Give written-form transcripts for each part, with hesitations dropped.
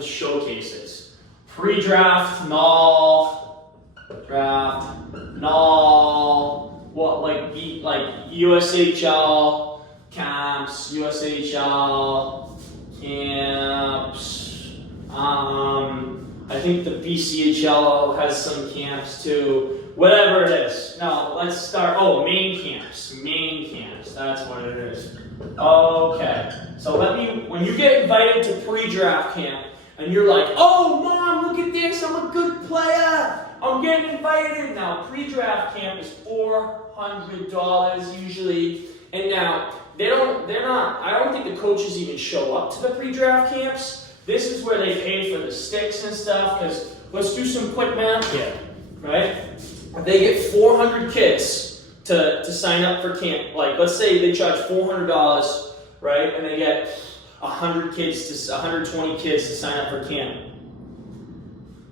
with showcases. Pre-draft, NAHL, draft, NAHL, what like USHL camps, USHL camps. I think the BCHL has some camps too. Whatever it is. Now let's start. Oh, main camps. Main camps. That's what it is. Okay. So when you get invited to pre-draft camp and you're like, oh mom, look at this, I'm a good player. I'm getting invited. Now pre-draft camp is $400 usually. And now I don't think the coaches even show up to the pre-draft camps. This is where they pay for the sticks and stuff, because let's do some quick math here, right? They get 400 kids to sign up for camp. Like, let's say they charge $400, right? And they get 120 kids to sign up for camp.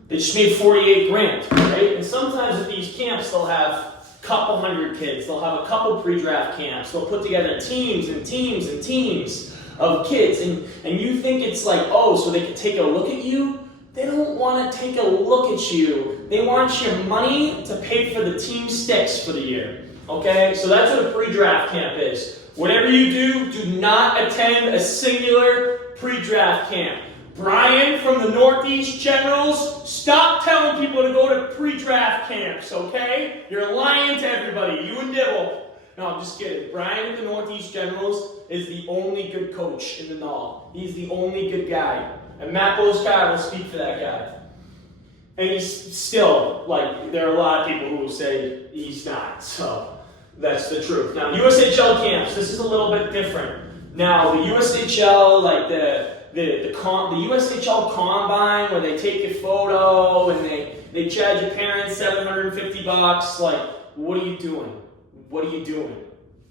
They just made 48 grand, right? And sometimes at these camps, they'll have a couple hundred kids. They'll have a couple pre-draft camps. They'll put together teams and teams and teams of kids, and you think it's like, oh, so they can take a look at you? They don't want to take a look at you. They want your money to pay for the team sticks for the year. Okay? So that's what a pre-draft camp is. Whatever you do not attend a singular pre-draft camp. Brian from the Northeast Generals, stop telling people to go to pre-draft camps, okay? You're lying to everybody, you and Dibble. No, I'm just kidding. Brian at the Northeast Generals is the only good coach in the NAHL. He's the only good guy. And Matt Boscar will speak for that guy. And he's still, like, there are a lot of people who will say he's not. So that's the truth. Now, USHL camps, this is a little bit different. Now, the USHL, like the USHL Combine, where they take your photo and they charge your parents $750, like, what are you doing? What are you doing?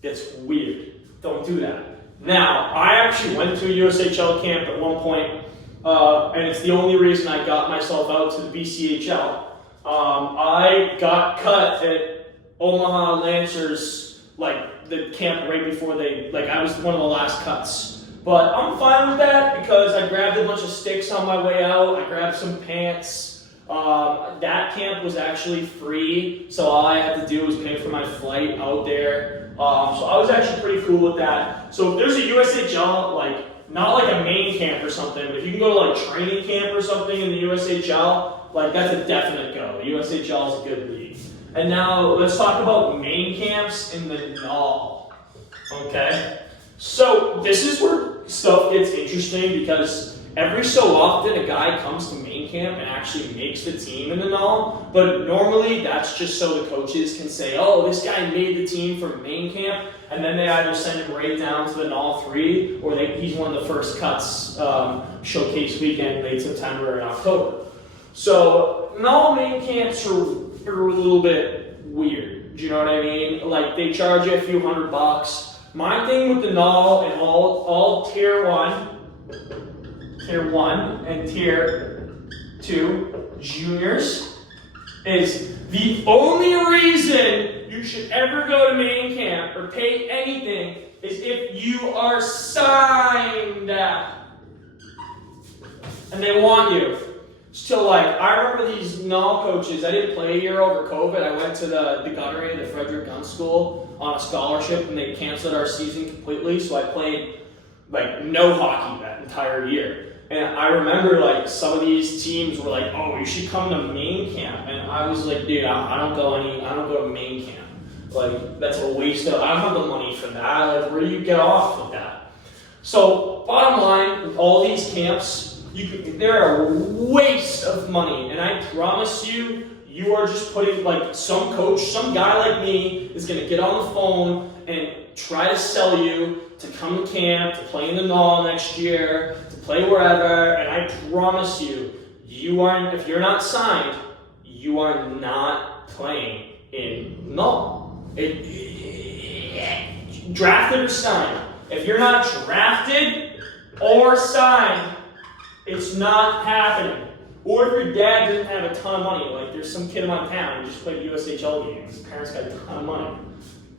It's weird. Don't do that. Now, I actually went to a USHL camp at one point, and it's the only reason I got myself out to the BCHL. I got cut at Omaha Lancers, like the camp right before I was one of the last cuts. But I'm fine with that because I grabbed a bunch of sticks on my way out. I grabbed some pants. That camp was actually free, so all I had to do was pay for my flight out there. So I was actually pretty cool with that. So if there's a USHL, like, not like a main camp or something, but if you can go to like training camp or something in the USHL, like that's a definite go. USHL is a good league. And now let's talk about main camps in the NAHL. Okay? So this is where stuff gets interesting because every so often a guy comes to main camp and actually makes the team in the NAHL, but normally that's just so the coaches can say, oh, this guy made the team for main camp, and then they either send him right down to the NAHL 3, or he's one of the first cuts showcase weekend, late September and October. So NAHL main camps are a little bit weird, do you know what I mean? Like, they charge you a few $100. My thing with the NAHL and all Tier 1 and Tier 2 juniors is the only reason you should ever go to main camp or pay anything is if you are signed. And they want you. So, like, I remember these NAHL coaches, I didn't play a year over COVID. I went to the gunnery, the Frederick Gun School, on a scholarship, and they canceled our season completely, so I played, like, no hockey that entire year. And I remember, like, some of these teams were like, oh, you should come to main camp. And I was like, dude, I don't go to main camp. Like, that's a waste of, I don't have the money for that. Like, where do you get off with that? So, bottom line, with all these camps, they're a waste of money. And I promise you, you are just putting, like, some coach, some guy like me is going to get on the phone and try to sell you to come to camp, to play in the NAHL next year, to play wherever, and I promise you, if you're not signed, you are not playing in NAHL. Drafted or signed. If you're not drafted or signed, it's not happening. Or if your dad doesn't have a ton of money, like there's some kid in my town who just played USHL games, his parents got a ton of money.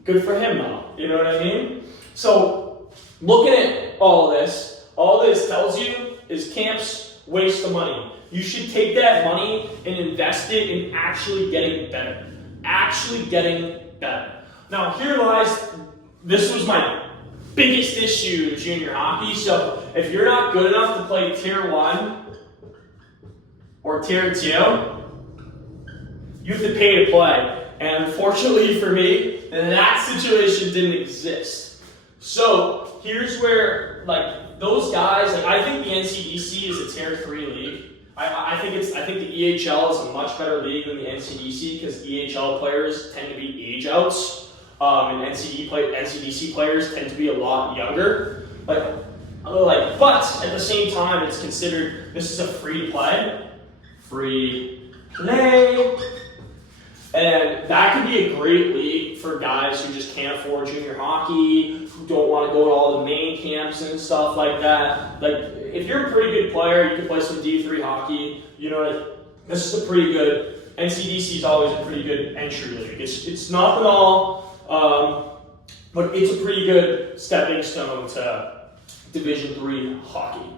Good for him though, you know what I mean? So, looking at all this tells you is camps Waste of money. You should take that money and invest it in actually getting better. Actually getting better. Now here lies, this was my biggest issue in junior hockey. So if you're not good enough to play tier 1 or tier 2, you have to pay to play. And unfortunately for me, that situation didn't exist. So here's where, like, those guys, like, I think the NCDC is a tier 3 league. I think the EHL is a much better league than the NCDC because EHL players tend to be age outs, and NCDC players tend to be a lot younger. But at the same time, it's considered, this is a free play. And that could be a great league for guys who just can't afford junior hockey, who don't want to go to all the main camps and stuff like that. Like, if you're a pretty good player, you can play some D3 hockey. You know, this is a pretty good, NCDC is always a pretty good entry league. It's not at all, but it's a pretty good stepping stone to Division 3 hockey.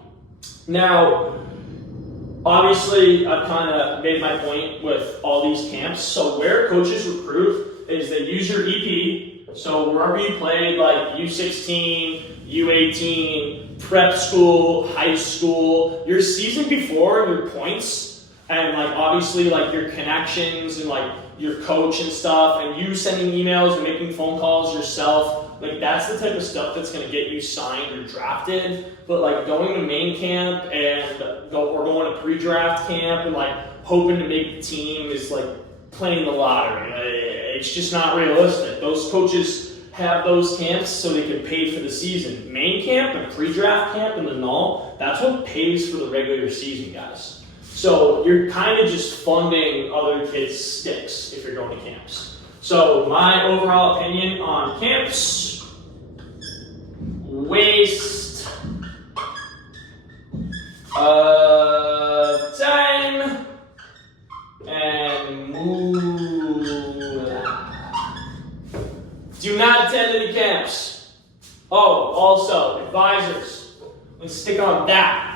Now, obviously, I've kind of made my point with all these camps. So where coaches recruit is they use your EP. So wherever you played, like U16, U18, prep school, high school, your season before, your points, and like obviously like your connections and like your coach and stuff, and you sending emails and making phone calls yourself. Like, that's the type of stuff that's going to get you signed or drafted. But like going to main camp and going to pre-draft camp and like hoping to make the team is like playing the lottery. It's just not realistic. Those coaches have those camps so they can pay for the season. Main camp and pre-draft camp and the NAHL, that's what pays for the regular season, guys. So you're kind of just funding other kids' sticks if you're going to camps. So my overall opinion on camps: waste time and do not attend any camps. Oh, also advisors. Let's stick on that.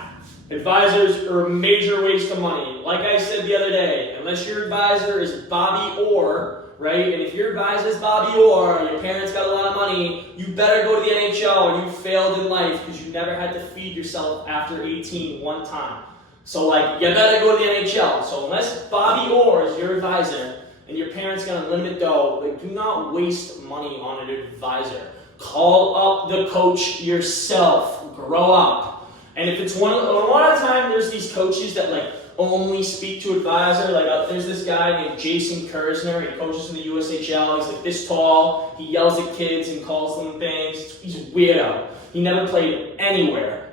Advisors are a major waste of money. Like I said the other day, unless your advisor is Bobby Orr, right? And if your advisor is Bobby Orr, and your parents got a lot of money, you better go to the NHL or you failed in life because you never had to feed yourself after 18 one time. So like, you better go to the NHL. So unless Bobby Orr is your advisor and your parents got unlimited dough, like, do not waste money on an advisor. Call up the coach yourself. Grow up. And if it's a lot of time, there's these coaches that like only speak to advisor. Like there's this guy named Jason Kersner. He coaches in the USHL. He's like this tall. He yells at kids and calls them things. He's a weirdo. He never played anywhere.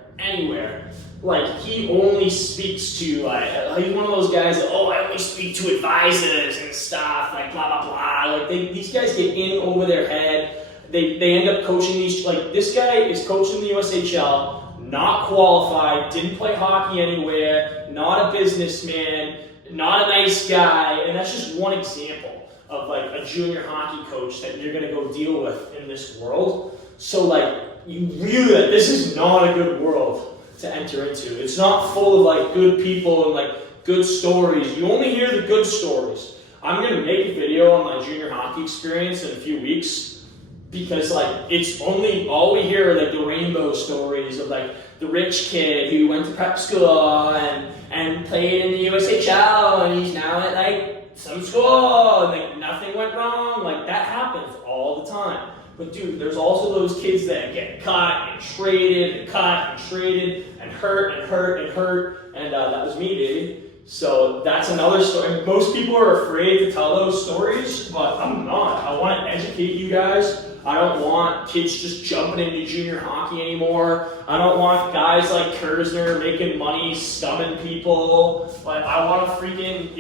Like, he only speaks to, he's one of those guys that, I only speak to advisors and stuff, like, blah, blah, blah. Like, these guys get in over their head. They end up coaching these, like, this guy is coaching the USHL, not qualified, didn't play hockey anywhere, not a businessman, not a nice guy, and that's just one example of, like, a junior hockey coach that you're going to go deal with in this world. So, like, you really, this is not a good world to enter into. It's not full of like good people and like good stories. You only hear the good stories. I'm gonna make a video on my junior hockey experience in a few weeks because like it's only all we hear are like the rainbow stories of like the rich kid who went to prep school and played in the USHL and he's now at like some school and like nothing went wrong. Like that happens all the time. But dude, there's also those kids that get cut and traded and cut and traded and hurt, and that was me, baby. So that's another story. Most people are afraid to tell those stories, but I'm not. I want to educate you guys. I don't want kids just jumping into junior hockey anymore. I don't want guys like Kersner making money, scumming people. Like, I want to freaking,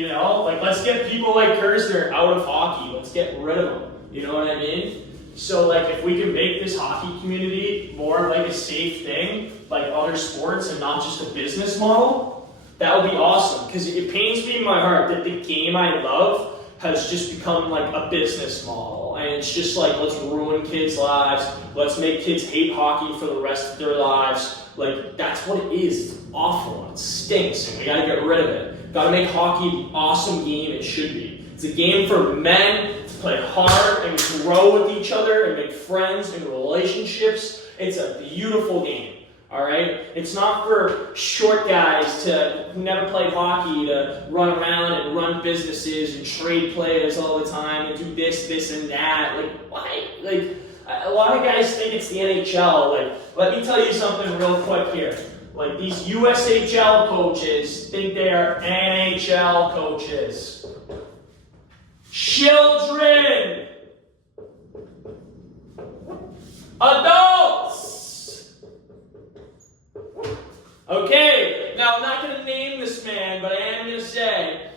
let's get people like Kersner out of hockey. Let's get rid of them. You know what I mean? So, like, if we can make this hockey community more like a safe thing, like other sports and not just a business model, that would be awesome. Because it pains me in my heart that the game I love has just become like a business model. And it's just like, let's ruin kids' lives. Let's make kids hate hockey for the rest of their lives. Like, that's what it is. It's awful. It stinks. And we gotta get rid of it. Gotta make hockey the awesome game it should be. It's a game for men to play hard and grow with each other and make friends and relationships. It's a beautiful game. All right? It's not for short guys who never played hockey to run around and run businesses and trade players all the time and do this, and that. Like, why? Like, a lot of guys think it's the NHL. Like, let me tell you something real quick here. Like, these USHL coaches think they are NAHL coaches. Children! Adults! Okay, now I'm not going to name this man, but I am going to say,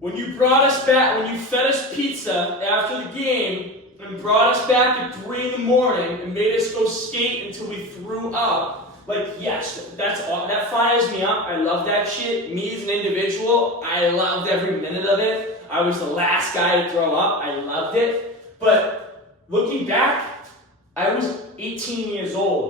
when you brought us back, when you fed us pizza after the game and brought us back at 3 in the morning and made us go skate until we threw up, like, yes, that fires me up. I love that shit. Me as an individual, I loved every minute of it. I was the last guy to throw up. I loved it. But looking back, I was 18 years old.